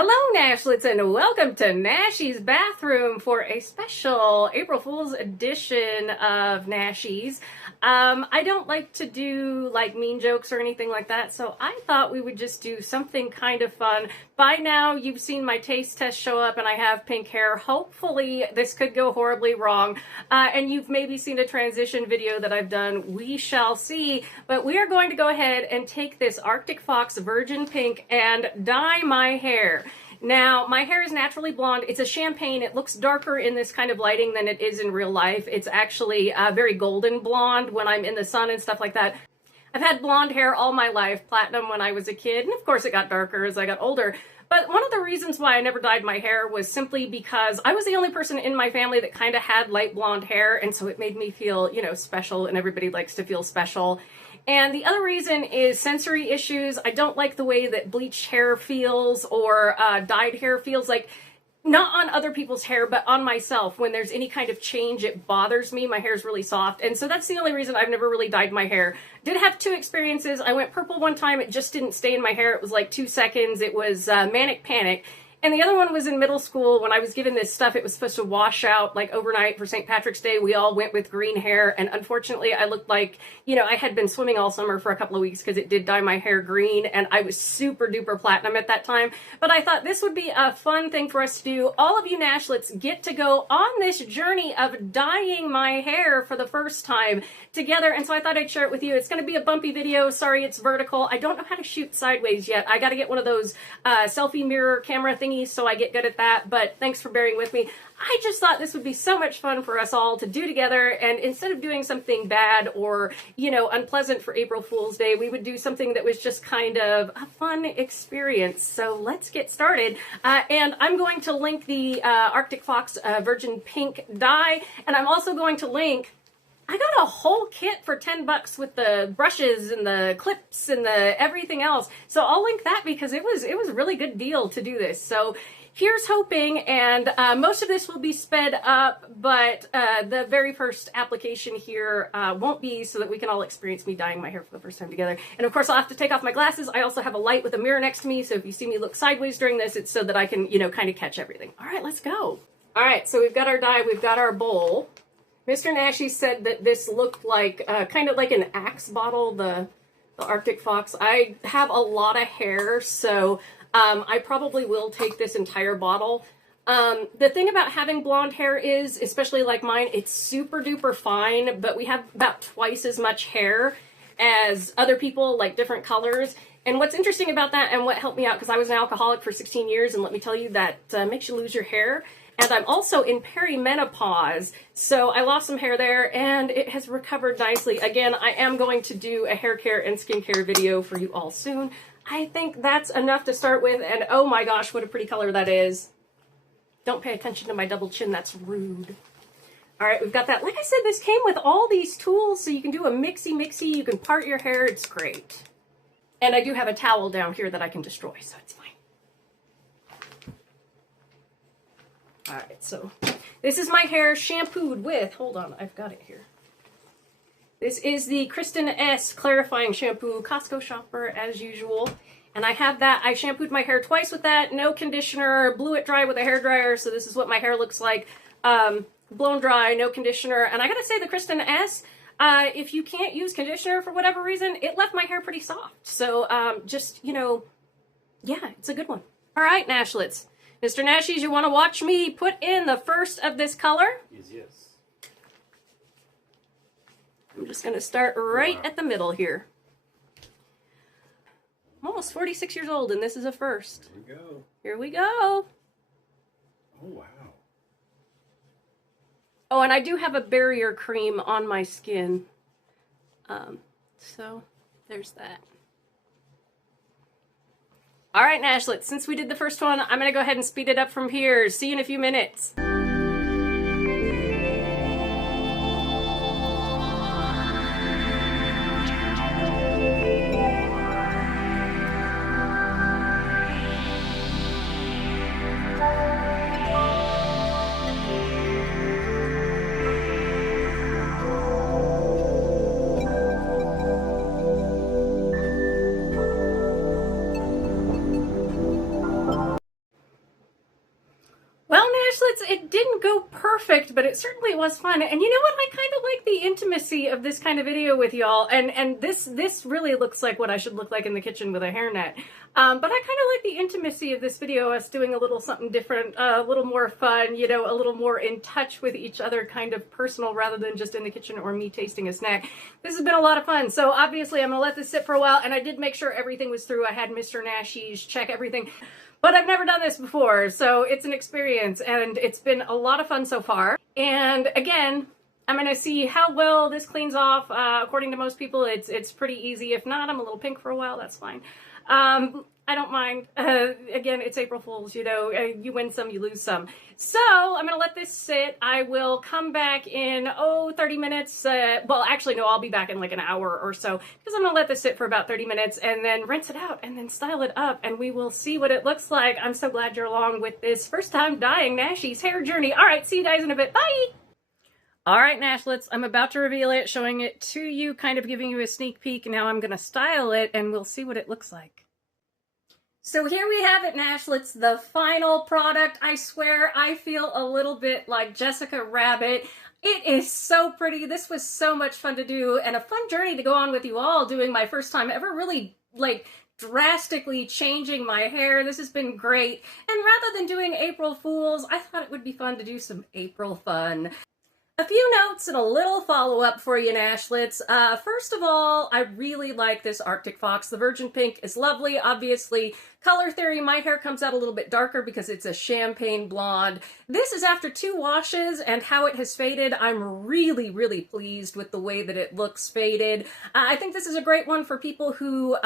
Hello, Nashlets, and welcome to Nashy's Bathroom for a special April Fool's edition of Nashy's. I don't like to do like mean jokes or anything like that, so I thought we would just do something kind of fun. By now, you've seen my taste test show up and I have pink hair. Hopefully, this could go horribly wrong. And you've maybe seen a transition video that I've done. We shall see. But we are going to go ahead and take this Arctic Fox Virgin Pink and dye my hair. Now, my hair is naturally blonde. It's a champagne. It looks darker in this kind of lighting than it is in real life. It's actually very golden blonde when I'm in the sun and stuff like that. I've had blonde hair all my life, platinum when I was a kid, and of course it got darker as I got older. But one of the reasons why I never dyed my hair was simply because I was the only person in my family that kind of had light blonde hair, and so it made me feel, special, and everybody likes to feel special. And the other reason is sensory issues. I don't like the way that bleached hair feels or dyed hair feels. Like, not on other people's hair, but on myself. When there's any kind of change, it bothers me. My hair is really soft. And so that's the only reason I've never really dyed my hair. Did have two experiences. I went purple one time. It just didn't stay in my hair. It was like 2 seconds. It was manic panic. And the other one was in middle school when I was given this stuff. It was supposed to wash out like overnight for St. Patrick's Day. We all went with green hair. And unfortunately, I looked like, I had been swimming all summer for a couple of weeks because it did dye my hair green. And I was super duper platinum at that time. But I thought this would be a fun thing for us to do. All of you Nashlets get to go on this journey of dyeing my hair for the first time together. And so I thought I'd share it with you. It's going to be a bumpy video. Sorry, it's vertical. I don't know how to shoot sideways yet. I got to get one of those selfie mirror camera things so I get good at that, but thanks for bearing with me. I just thought this would be so much fun for us all to do together, and instead of doing something bad or, unpleasant for April Fool's Day, we would do something that was just kind of a fun experience. So let's get started. And I'm going to link the Arctic Fox Virgin Pink dye, and I'm also going to link I got a whole kit for $10 with the brushes and the clips and the everything else. So I'll link that because it was a really good deal to do this. So here's hoping, and most of this will be sped up, but the very first application here won't be, so that we can all experience me dyeing my hair for the first time together. And of course, I'll have to take off my glasses. I also have a light with a mirror next to me, so if you see me look sideways during this, it's so that I can, kind of catch everything. All right, let's go. All right, so we've got our dye, we've got our bowl. Mr. Nashy said that this looked like kind of like an Axe bottle, the Arctic Fox. I have a lot of hair, so I probably will take this entire bottle. The thing about having blonde hair is, especially like mine, it's super duper fine, but we have about twice as much hair as other people, like different colors. And what's interesting about that, and what helped me out, because I was an alcoholic for 16 years, and let me tell you, that makes you lose your hair. And I'm also in perimenopause, so I lost some hair there, and it has recovered nicely. Again, I am going to do a hair care and skincare video for you all soon. I think that's enough to start with, and oh my gosh, what a pretty color that is. Don't pay attention to my double chin, that's rude. All right, we've got that. Like I said, this came with all these tools, so you can do a mixy-mixy, you can part your hair, it's great. And I do have a towel down here that I can destroy, so it's fine. All right, so this is my hair shampooed with, hold on, I've got it here. This is the Kristen S. Clarifying Shampoo, Costco shopper as usual. And I have that, I shampooed my hair twice with that, no conditioner, blew it dry with a hairdryer, so this is what my hair looks like. Blown dry, no conditioner. And I gotta say, the Kristen S., if you can't use conditioner for whatever reason, it left my hair pretty soft. So just, yeah, it's a good one. All right, Nashlets. Mr. Nashies, you want to watch me put in the first of this color? Yes. I'm just going to start right at the middle here. I'm almost 46 years old, and this is a first. Here we go. Here we go. Oh, wow. Oh, and I do have a barrier cream on my skin. So there's that. All right, Nashlets, since we did the first one, I'm going to go ahead and speed it up from here. See you in a few minutes. didn't go perfect, but it certainly was fun. And you know what? I kind of like the intimacy of this kind of video with y'all. And this really looks like what I should look like in the kitchen with a hairnet. But I kind of like the intimacy of this video, us doing a little something different, a little more fun, you know, a little more in touch with each other, kind of personal rather than just in the kitchen or me tasting a snack. This has been a lot of fun. So obviously I'm going to let this sit for a while, and I did make sure everything was through. I had Mr. Nashies check everything. But I've never done this before, so it's an experience, and it's been a lot of fun so far. And again, I'm going to see how well this cleans off. According to most people, it's pretty easy. If not, I'm a little pink for a while. That's fine. I don't mind. Again, it's April Fool's, you know, you win some, you lose some. So I'm going to let this sit. I will come back in, 30 minutes. Well, actually, no, I'll be back in like an hour or so, because I'm going to let this sit for about 30 minutes and then rinse it out and then style it up, and we will see what it looks like. I'm so glad you're along with this first time dyeing Nashi's hair journey. All right, see you guys in a bit. Bye! All right, Nashlets, I'm about to reveal it, showing it to you, kind of giving you a sneak peek. Now I'm going to style it, and we'll see what it looks like. So here we have it, Nashlets, the final product. I swear I feel a little bit like Jessica Rabbit. It is so pretty. This was so much fun to do, and a fun journey to go on with you all, doing my first time ever really, like, drastically changing my hair. This has been great. And rather than doing April Fools, I thought it would be fun to do some April fun. A few notes and a little follow-up for you, Nashlets. First of all, I really like this Arctic Fox. The Virgin Pink is lovely. Obviously, color theory, my hair comes out a little bit darker because it's a champagne blonde. This is after 2 washes, and how it has faded, I'm really, really pleased with the way that it looks faded. I think this is a great one for people who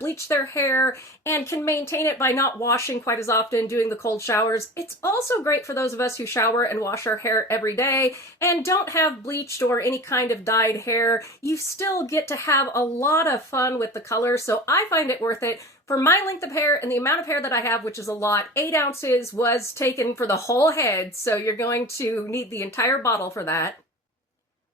bleach their hair and can maintain it by not washing quite as often, doing the cold showers. It's also great for those of us who shower and wash our hair every day and don't have bleached or any kind of dyed hair. You still get to have a lot of fun with the color, so I find it worth it. For my length of hair and the amount of hair that I have, which is a lot, 8 ounces was taken for the whole head, so you're going to need the entire bottle for that.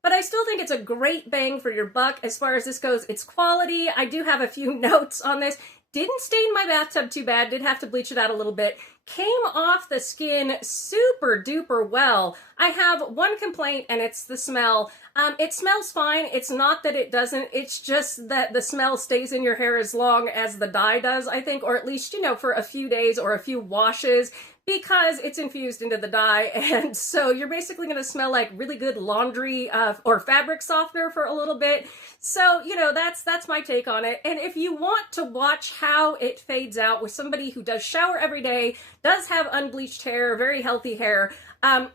But I still think it's a great bang for your buck as far as this goes. It's quality. I do have a few notes on this. Didn't stain my bathtub too bad, did have to bleach it out a little bit. Came off the skin super duper well. I have one complaint, and it's the smell. It smells fine. It's not that it doesn't. It's just that the smell stays in your hair as long as the dye does, I think, or at least, you know, for a few days or a few washes, because it's infused into the dye, and so you're basically going to smell like really good laundry or fabric softener for a little bit. So, you know, that's my take on it. And if you want to watch how it fades out with somebody who does shower every day, does have unbleached hair, very healthy hair,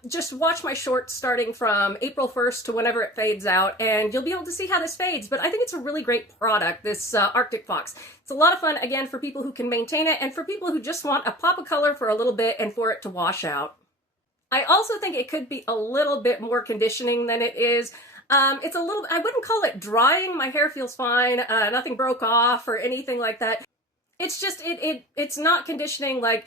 just watch my shorts starting from April 1st to whenever it fades out, and you'll be able to see how this fades. But I think it's a really great product, this Arctic Fox. It's a lot of fun, again, for people who can maintain it and for people who just want a pop of color for a little bit and for it to wash out. I also think it could be a little bit more conditioning than it is. It's a little, I wouldn't call it drying. My hair feels fine. Nothing broke off or anything like that. It's just, it's not conditioning. Like,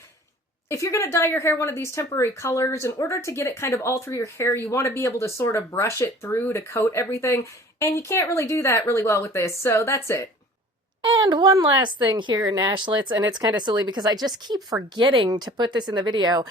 if you're going to dye your hair one of these temporary colors, in order to get it kind of all through your hair, you want to be able to sort of brush it through to coat everything, and you can't really do that really well with this, so that's it. And one last thing here, Nashlets, and it's kind of silly because I just keep forgetting to put this in the video.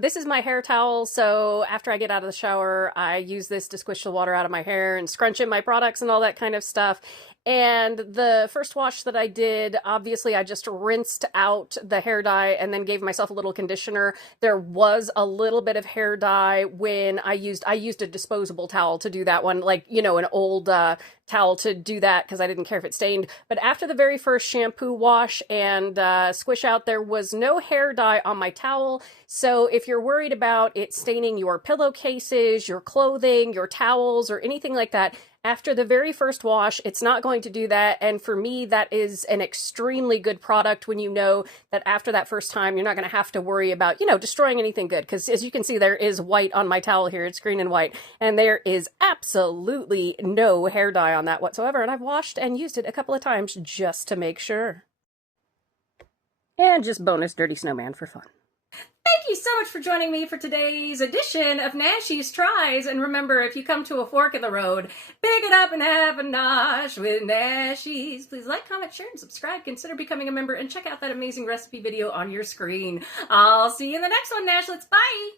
This is my hair towel, so after I get out of the shower, I use this to squish the water out of my hair and scrunch in my products and all that kind of stuff. And the first wash that I did, obviously I just rinsed out the hair dye and then gave myself a little conditioner. There was a little bit of hair dye when I used a disposable towel to do that one, like, you know, an old towel to do that because I didn't care if it stained. But after the very first shampoo wash and squish out, there was no hair dye on my towel. So if you're worried about it staining your pillowcases, your clothing, your towels, or anything like that, after the very first wash, it's not going to do that. And for me, that is an extremely good product when you know that after that first time, you're not going to have to worry about, you know, destroying anything good. Because as you can see, there is white on my towel here. It's green and white. And there is absolutely no hair dye on that whatsoever. And I've washed and used it a couple of times just to make sure. And just bonus Dirty Snowman for fun. Thank you so much for joining me for today's edition of Nashi's Tries. And remember, if you come to a fork in the road, pick it up and have a nosh with Nashi's. Please like, comment, share, and subscribe. Consider becoming a member and check out that amazing recipe video on your screen. I'll see you in the next one, Nashlets. Bye!